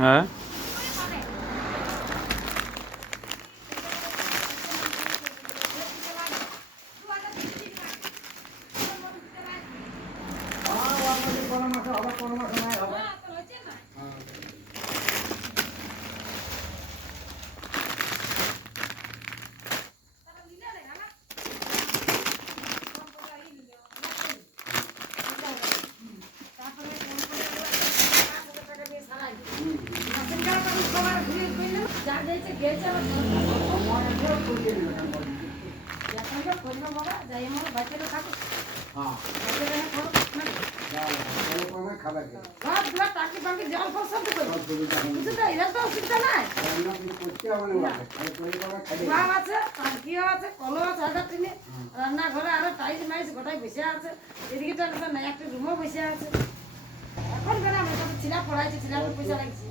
হ্যাঁ রান্নাঘরে আরো টাইস মাইস গোটাই বসে আছে, এদিকে তো একটা রুমও বসে আছে। এখন কেন আমার ছিলা পড়াইছে, ছিলা পয়সা লাগছে।